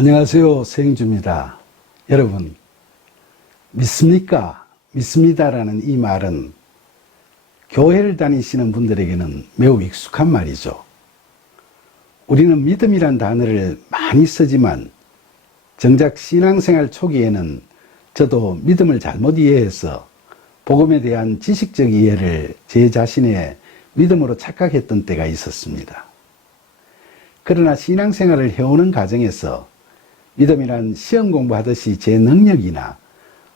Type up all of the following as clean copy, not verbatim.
안녕하세요. 서영주입니다. 여러분, 믿습니까? 믿습니다라는 이 말은 교회를 다니시는 분들에게는 매우 익숙한 말이죠. 우리는 믿음이란 단어를 많이 쓰지만 정작 신앙생활 초기에는 저도 믿음을 잘못 이해해서 복음에 대한 지식적 이해를 제 자신의 믿음으로 착각했던 때가 있었습니다. 그러나 신앙생활을 해오는 과정에서 믿음이란 시험 공부하듯이 제 능력이나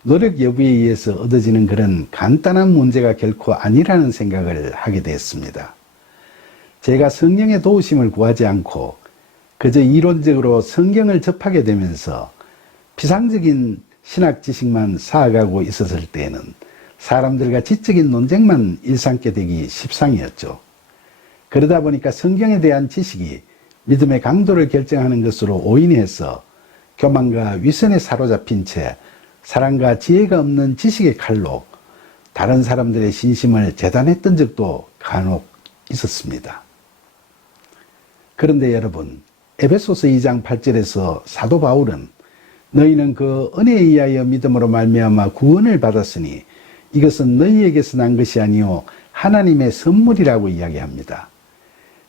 노력 여부에 의해서 얻어지는 그런 간단한 문제가 결코 아니라는 생각을 하게 됐습니다. 제가 성령의 도우심을 구하지 않고 그저 이론적으로 성경을 접하게 되면서 피상적인 신학 지식만 쌓아가고 있었을 때에는 사람들과 지적인 논쟁만 일삼게 되기 십상이었죠. 그러다 보니까 성경에 대한 지식이 믿음의 강도를 결정하는 것으로 오인해서 교만과 위선에 사로잡힌 채 사랑과 지혜가 없는 지식의 칼로 다른 사람들의 신심을 재단했던 적도 간혹 있었습니다. 그런데 여러분, 에베소서 2장 8절에서 사도 바울은 너희는 그 은혜에 의하여 믿음으로 말미암아 구원을 받았으니 이것은 너희에게서 난 것이 아니요 하나님의 선물이라고 이야기합니다.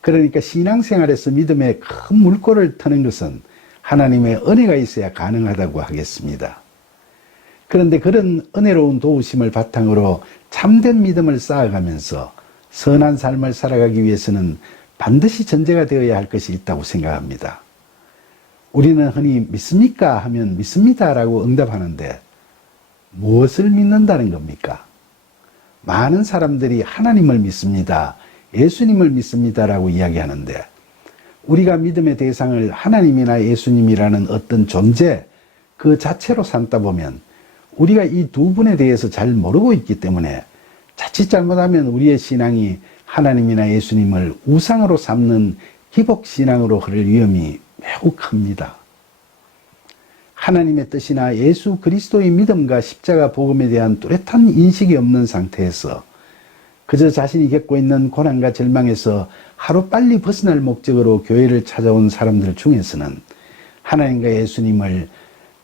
그러니까 신앙생활에서 믿음의 큰 물꼬를 트는 것은 하나님의 은혜가 있어야 가능하다고 하겠습니다. 그런데 그런 은혜로운 도우심을 바탕으로 참된 믿음을 쌓아가면서 선한 삶을 살아가기 위해서는 반드시 전제가 되어야 할 것이 있다고 생각합니다. 우리는 흔히 믿습니까? 하면 믿습니다라고 응답하는데 무엇을 믿는다는 겁니까? 많은 사람들이 하나님을 믿습니다. 예수님을 믿습니다라고 이야기하는데 우리가 믿음의 대상을 하나님이나 예수님이라는 어떤 존재 그 자체로 삼다 보면 우리가 이 두 분에 대해서 잘 모르고 있기 때문에 자칫 잘못하면 우리의 신앙이 하나님이나 예수님을 우상으로 삼는 기복신앙으로 흐를 위험이 매우 큽니다. 하나님의 뜻이나 예수 그리스도의 믿음과 십자가 복음에 대한 뚜렷한 인식이 없는 상태에서 그저 자신이 겪고 있는 고난과 절망에서 하루빨리 벗어날 목적으로 교회를 찾아온 사람들 중에서는 하나님과 예수님을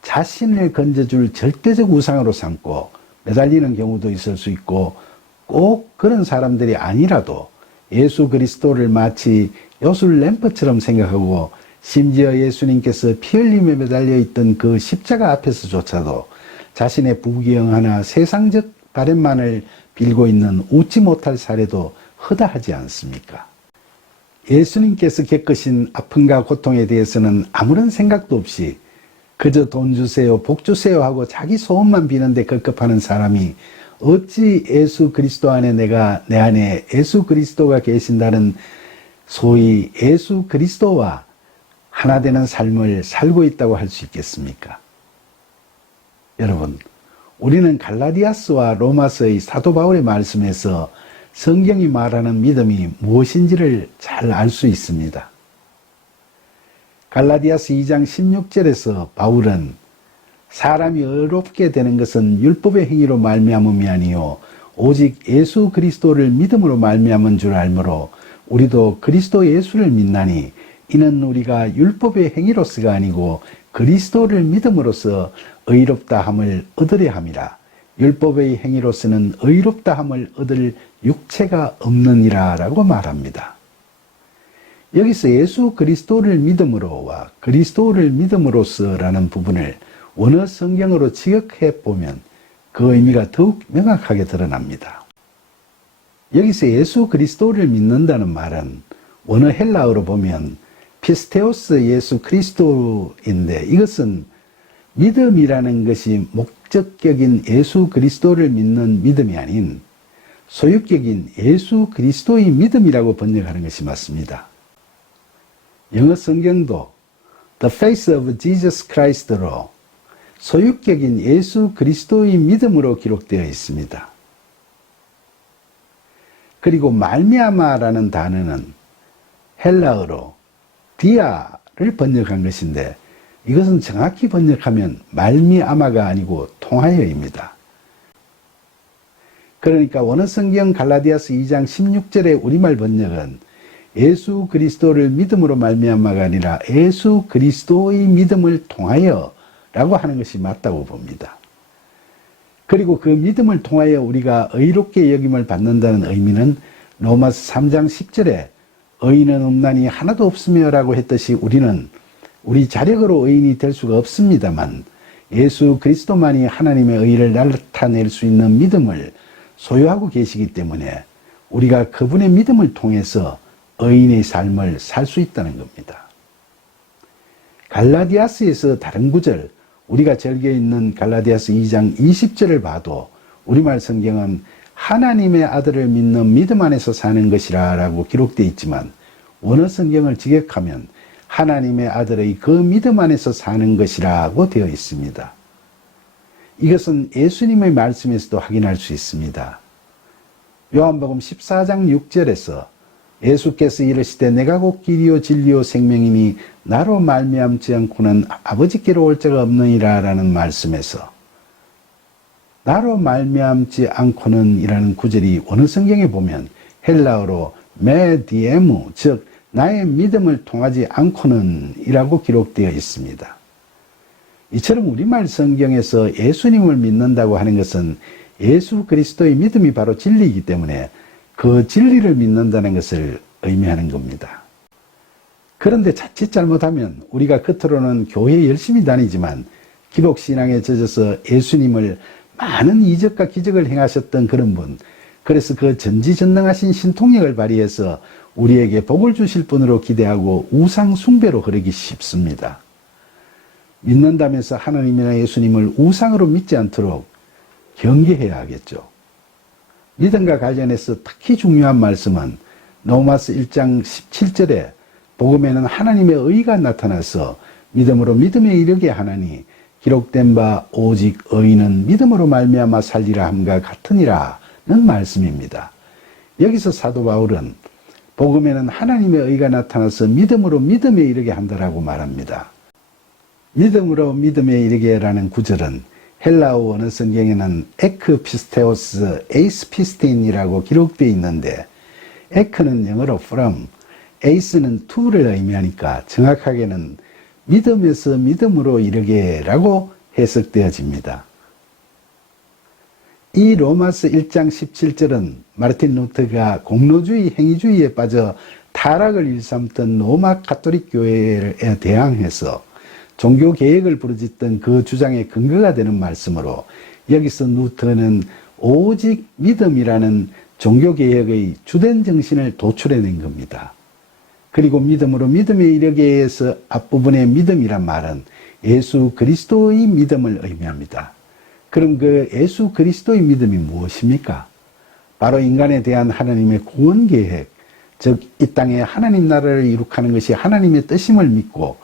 자신을 건져줄 절대적 우상으로 삼고 매달리는 경우도 있을 수 있고 꼭 그런 사람들이 아니라도 예수 그리스도를 마치 요술 램프처럼 생각하고 심지어 예수님께서 피 흘림에 매달려 있던 그 십자가 앞에서조차도 자신의 부귀영화나 세상적 바램만을 빌고 있는 웃지 못할 사례도 허다하지 않습니까? 예수님께서 겪으신 아픔과 고통에 대해서는 아무런 생각도 없이 그저 돈 주세요, 복 주세요 하고 자기 소원만 비는데 급급하는 사람이 어찌 예수 그리스도 안에 내 안에 예수 그리스도가 계신다는 소위 예수 그리스도와 하나 되는 삶을 살고 있다고 할 수 있겠습니까? 여러분, 우리는 갈라디아서와 로마서의 사도 바울의 말씀에서 성경이 말하는 믿음이 무엇인지를 잘 알 수 있습니다. 갈라디아서 2장 16절에서 바울은 사람이 의롭게 되는 것은 율법의 행위로 말미암음이 아니요 오직 예수 그리스도를 믿음으로 말미암은 줄 알므로 우리도 그리스도 예수를 믿나니 이는 우리가 율법의 행위로서가 아니고 그리스도를 믿음으로써 의롭다 함을 얻으려 함이라. 율법의 행위로서는 의롭다 함을 얻을 육체가 없느니라 라고 말합니다. 여기서 예수 그리스도를 믿음으로와 그리스도를 믿음으로써라는 부분을 원어 성경으로 직역해 보면 그 의미가 더욱 명확하게 드러납니다. 여기서 예수 그리스도를 믿는다는 말은 원어 헬라어로 보면 피스테오스 예수 그리스도인데 이것은 믿음이라는 것이 목적격인 예수 그리스도를 믿는 믿음이 아닌 소유격인 예수 그리스도의 믿음이라고 번역하는 것이 맞습니다. 영어 성경도 The face of Jesus Christ로 소유격인 예수 그리스도의 믿음으로 기록되어 있습니다. 그리고 말미암아라는 단어는 헬라어로 디아를 번역한 것인데 이것은 정확히 번역하면 말미암아가 아니고 통하여입니다. 그러니까 원어성경 갈라디아서 2장 16절의 우리말 번역은 예수 그리스도를 믿음으로 말미암아가 아니라 예수 그리스도의 믿음을 통하여 라고 하는 것이 맞다고 봅니다. 그리고 그 믿음을 통하여 우리가 의롭게 여김을 받는다는 의미는 로마서 3장 10절에 의인은 없나니 하나도 없으며 라고 했듯이 우리는 우리 자력으로 의인이 될 수가 없습니다만 예수 그리스도만이 하나님의 의를 나타낼 수 있는 믿음을 소유하고 계시기 때문에 우리가 그분의 믿음을 통해서 의인의 삶을 살 수 있다는 겁니다. 갈라디아서에서 다른 구절, 우리가 즐겨 있는 갈라디아서 2장 20절을 봐도 우리말 성경은 하나님의 아들을 믿는 믿음 안에서 사는 것이라 라고 기록되어 있지만 원어 성경을 직역하면 하나님의 아들의 그 믿음 안에서 사는 것이라고 되어 있습니다. 이것은 예수님의 말씀에서도 확인할 수 있습니다. 요한복음 14장 6절에서 예수께서 이르시되 내가 곧 길이요 진리요 생명이니 나로 말미암지 않고는 아버지께로 올 자가 없느니라 라는 말씀에서 나로 말미암지 않고는 이라는 구절이 원어 성경에 보면 헬라어로 메디에무 즉 나의 믿음을 통하지 않고는 이라고 기록되어 있습니다. 이처럼 우리말 성경에서 예수님을 믿는다고 하는 것은 예수 그리스도의 믿음이 바로 진리이기 때문에 그 진리를 믿는다는 것을 의미하는 겁니다. 그런데 자칫 잘못하면 우리가 겉으로는 교회에 열심히 다니지만 기복신앙에 젖어서 예수님을 많은 이적과 기적을 행하셨던 그런 분, 그래서 그 전지전능하신 신통력을 발휘해서 우리에게 복을 주실 분으로 기대하고 우상 숭배로 흐르기 쉽습니다. 믿는다면서 하나님이나 예수님을 우상으로 믿지 않도록 경계해야 하겠죠. 믿음과 관련해서 특히 중요한 말씀은 로마서 1장 17절에 복음에는 하나님의 의가 나타나서 믿음으로 믿음에 이르게 하나니 기록된 바 오직 의인은 믿음으로 말미암아 살리라 함과 같으니라는 말씀입니다. 여기서 사도 바울은 복음에는 하나님의 의가 나타나서 믿음으로 믿음에 이르게 한다라고 말합니다. 믿음으로 믿음에 이르게라는 구절은 헬라어 원어 성경에는 에크 피스테오스 에이스피스틴이라고 기록되어 있는데 에크는 영어로 from, 에이스는 to를 의미하니까 정확하게는 믿음에서 믿음으로 이르게라고 해석되어집니다. 이 로마서 1장 17절은 마르틴 루터가 공로주의, 행위주의에 빠져 타락을 일삼던 로마 가톨릭 교회에 대항해서 종교개혁을 부르짖던 그 주장의 근거가 되는 말씀으로 여기서 루터는 오직 믿음이라는 종교개혁의 주된 정신을 도출해낸 겁니다. 그리고 믿음으로 믿음에 이르게 해서 앞부분의 믿음이란 말은 예수 그리스도의 믿음을 의미합니다. 그럼 그 예수 그리스도의 믿음이 무엇입니까? 바로 인간에 대한 하나님의 구원 계획, 즉 이 땅에 하나님 나라를 이룩하는 것이 하나님의 뜻임을 믿고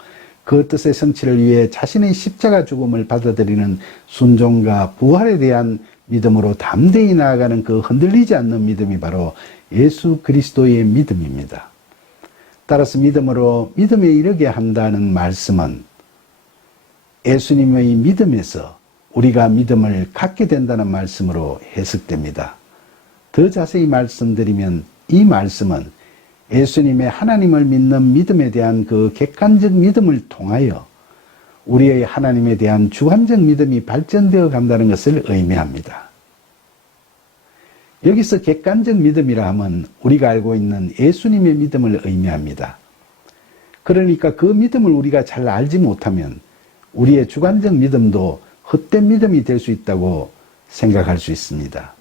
그 뜻의 성취를 위해 자신의 십자가 죽음을 받아들이는 순종과 부활에 대한 믿음으로 담대히 나아가는 그 흔들리지 않는 믿음이 바로 예수 그리스도의 믿음입니다. 따라서 믿음으로 믿음에 이르게 한다는 말씀은 예수님의 믿음에서 우리가 믿음을 갖게 된다는 말씀으로 해석됩니다. 더 자세히 말씀드리면 이 말씀은 예수님의 하나님을 믿는 믿음에 대한 그 객관적 믿음을 통하여 우리의 하나님에 대한 주관적 믿음이 발전되어 간다는 것을 의미합니다. 여기서 객관적 믿음이라 하면 우리가 알고 있는 예수님의 믿음을 의미합니다. 그러니까 그 믿음을 우리가 잘 알지 못하면 우리의 주관적 믿음도 헛된 믿음이 될 수 있다고 생각할 수 있습니다.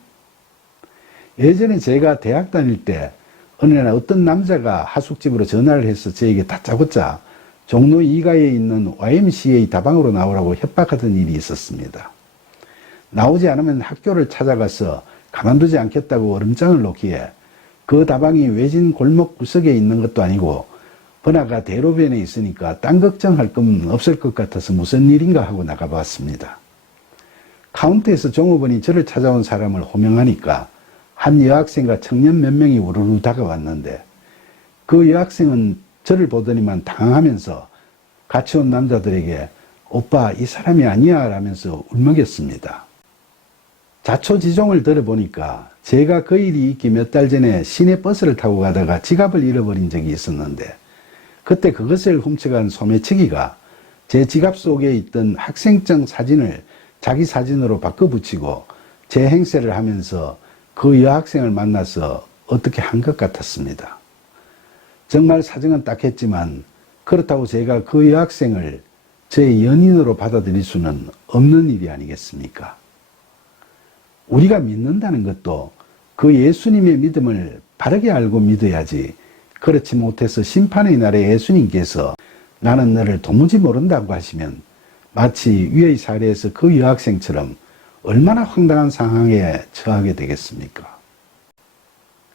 예전에 제가 대학 다닐 때 어느 날 어떤 남자가 하숙집으로 전화를 해서 저에게 다짜고짜 종로 2가에 있는 YMCA 다방으로 나오라고 협박하던 일이 있었습니다. 나오지 않으면 학교를 찾아가서 가만두지 않겠다고 얼음장을 놓기에 그 다방이 외진 골목 구석에 있는 것도 아니고 번화가 대로변에 있으니까 딴 걱정할 건 없을 것 같아서 무슨 일인가 하고 나가봤습니다. 카운터에서 종업원이 저를 찾아온 사람을 호명하니까 한 여학생과 청년 몇 명이 우르르 다가왔는데 그 여학생은 저를 보더니만 당황하면서 같이 온 남자들에게 오빠 이 사람이 아니야 라면서 울먹였습니다. 자초지종을 들어보니까 제가 그 일이 있기 몇 달 전에 시내 버스를 타고 가다가 지갑을 잃어버린 적이 있었는데, 그때 그것을 훔쳐간 소매치기가 제 지갑 속에 있던 학생증 사진을 자기 사진으로 바꿔 붙이고 제 행세를 하면서 그 여학생을 만나서 어떻게 한 것 같았습니다. 정말 사정은 딱했지만 그렇다고 제가 그 여학생을 제 연인으로 받아들일 수는 없는 일이 아니겠습니까? 우리가 믿는다는 것도 그 예수님의 믿음을 바르게 알고 믿어야지, 그렇지 못해서 심판의 날에 예수님께서 나는 너를 도무지 모른다고 하시면 마치 위의 사례에서 그 여학생처럼 얼마나 황당한 상황에 처하게 되겠습니까?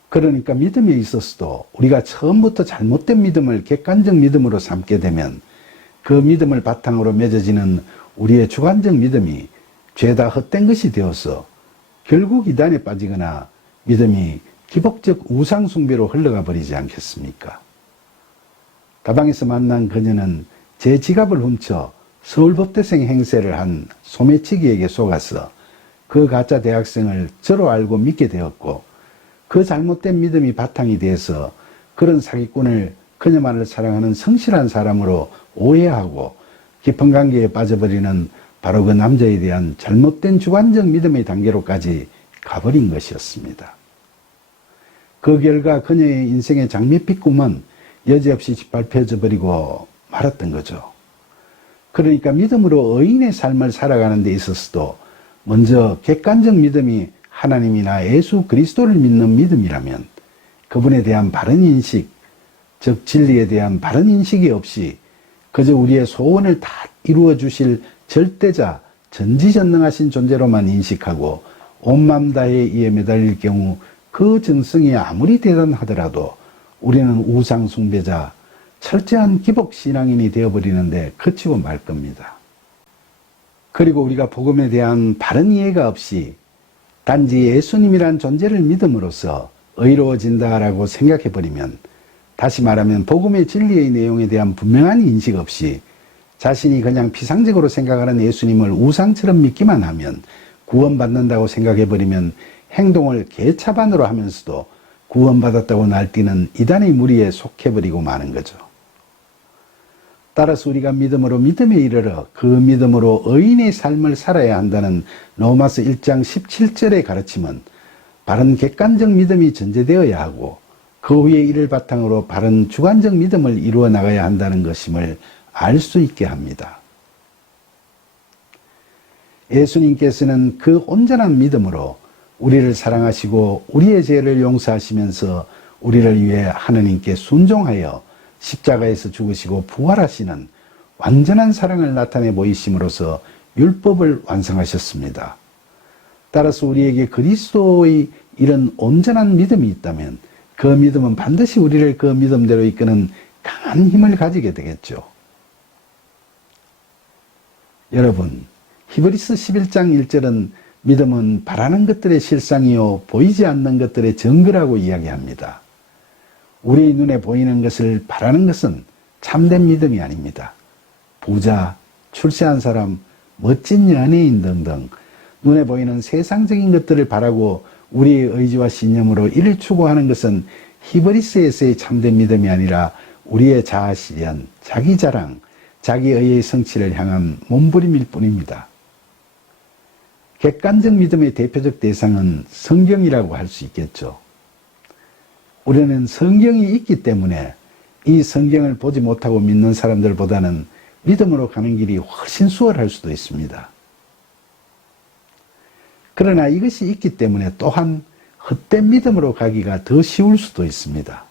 그러니까 믿음에 있어서도 우리가 처음부터 잘못된 믿음을 객관적 믿음으로 삼게 되면 그 믿음을 바탕으로 맺어지는 우리의 주관적 믿음이 죄다 헛된 것이 되어서 결국 이단에 빠지거나 믿음이 기복적 우상숭배로 흘러가 버리지 않겠습니까? 다방에서 만난 그녀는 제 지갑을 훔쳐 서울법대생 행세를 한 소매치기에게 속아서 그 가짜 대학생을 저로 알고 믿게 되었고, 그 잘못된 믿음이 바탕이 돼서 그런 사기꾼을 그녀만을 사랑하는 성실한 사람으로 오해하고 깊은 관계에 빠져버리는 바로 그 남자에 대한 잘못된 주관적 믿음의 단계로까지 가버린 것이었습니다. 그 결과 그녀의 인생의 장밋빛 꿈은 여지없이 짓밟혀져 버리고 말았던 거죠. 그러니까 믿음으로 의인의 삶을 살아가는 데 있어서도 먼저 객관적 믿음이 하나님이나 예수 그리스도를 믿는 믿음이라면 그분에 대한 바른 인식, 즉 진리에 대한 바른 인식이 없이 그저 우리의 소원을 다 이루어 주실 절대자, 전지전능하신 존재로만 인식하고 온 마음 다해 이에 매달릴 경우 그 정성이 아무리 대단하더라도 우리는 우상 숭배자, 철저한 기복 신앙인이 되어버리는데 그치고 말 겁니다. 그리고 우리가 복음에 대한 바른 이해가 없이 단지 예수님이란 존재를 믿음으로써 의로워진다라고 생각해버리면, 다시 말하면 복음의 진리의 내용에 대한 분명한 인식 없이 자신이 그냥 피상적으로 생각하는 예수님을 우상처럼 믿기만 하면 구원받는다고 생각해버리면 행동을 개차반으로 하면서도 구원받았다고 날뛰는 이단의 무리에 속해버리고 마는 거죠. 따라서 우리가 믿음으로 믿음에 이르러 그 믿음으로 의인의 삶을 살아야 한다는 로마서 1장 17절의 가르침은 바른 객관적 믿음이 전제되어야 하고 그 후에 이를 바탕으로 바른 주관적 믿음을 이루어 나가야 한다는 것임을 알 수 있게 합니다. 예수님께서는 그 온전한 믿음으로 우리를 사랑하시고 우리의 죄를 용서하시면서 우리를 위해 하느님께 순종하여 십자가에서 죽으시고 부활하시는 완전한 사랑을 나타내 보이심으로써 율법을 완성하셨습니다. 따라서 우리에게 그리스도의 이런 온전한 믿음이 있다면 그 믿음은 반드시 우리를 그 믿음대로 이끄는 강한 힘을 가지게 되겠죠. 여러분, 히브리서 11장 1절은 믿음은 바라는 것들의 실상이요 보이지 않는 것들의 증거라고 이야기합니다. 우리 눈에 보이는 것을 바라는 것은 참된 믿음이 아닙니다. 부자, 출세한 사람, 멋진 연예인 등등 눈에 보이는 세상적인 것들을 바라고 우리의 의지와 신념으로 이를 추구하는 것은 히브리서에서의 참된 믿음이 아니라 우리의 자아실현, 자기 자랑, 자기의의 성취를 향한 몸부림일 뿐입니다. 객관적 믿음의 대표적 대상은 성경이라고 할 수 있겠죠. 우리는 성경이 있기 때문에 이 성경을 보지 못하고 믿는 사람들보다는 믿음으로 가는 길이 훨씬 수월할 수도 있습니다. 그러나 이것이 있기 때문에 또한 헛된 믿음으로 가기가 더 쉬울 수도 있습니다.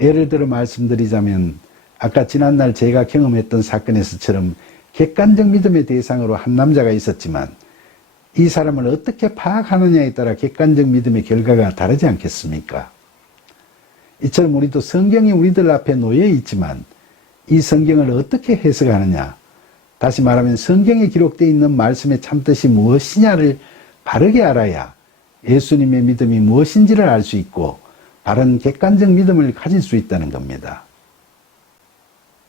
예를 들어 말씀드리자면 아까 지난날 제가 경험했던 사건에서처럼 객관적 믿음의 대상으로 한 남자가 있었지만 이 사람을 어떻게 파악하느냐에 따라 객관적 믿음의 결과가 다르지 않겠습니까? 이처럼 우리도 성경이 우리들 앞에 놓여 있지만 이 성경을 어떻게 해석하느냐, 다시 말하면 성경에 기록되어 있는 말씀의 참뜻이 무엇이냐를 바르게 알아야 예수님의 믿음이 무엇인지를 알 수 있고 바른 객관적 믿음을 가질 수 있다는 겁니다.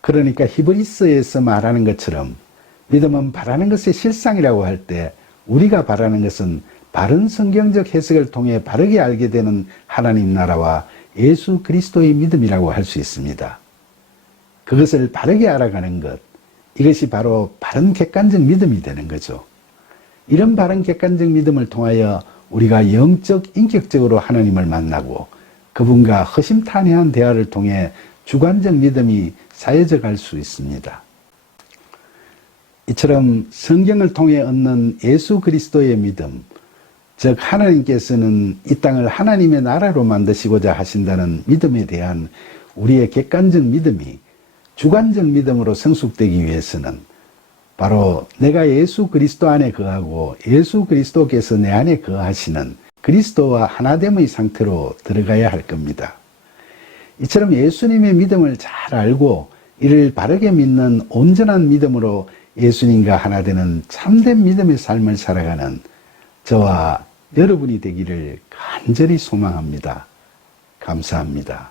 그러니까 히브리서에서 말하는 것처럼 믿음은 바라는 것의 실상이라고 할 때 우리가 바라는 것은 바른 성경적 해석을 통해 바르게 알게 되는 하나님 나라와 예수 그리스도의 믿음이라고 할 수 있습니다. 그것을 바르게 알아가는 것, 이것이 바로 바른 객관적 믿음이 되는 거죠. 이런 바른 객관적 믿음을 통하여 우리가 영적, 인격적으로 하나님을 만나고 그분과 허심탄회한 대화를 통해 주관적 믿음이 쌓여져 갈 수 있습니다. 이처럼 성경을 통해 얻는 예수 그리스도의 믿음, 즉 하나님께서는 이 땅을 하나님의 나라로 만드시고자 하신다는 믿음에 대한 우리의 객관적 믿음이 주관적 믿음으로 성숙되기 위해서는 바로 내가 예수 그리스도 안에 거하고 예수 그리스도께서 내 안에 거하시는 그리스도와 하나됨의 상태로 들어가야 할 겁니다. 이처럼 예수님의 믿음을 잘 알고 이를 바르게 믿는 온전한 믿음으로 예수님과 하나 되는 참된 믿음의 삶을 살아가는 저와 여러분이 되기를 간절히 소망합니다. 감사합니다.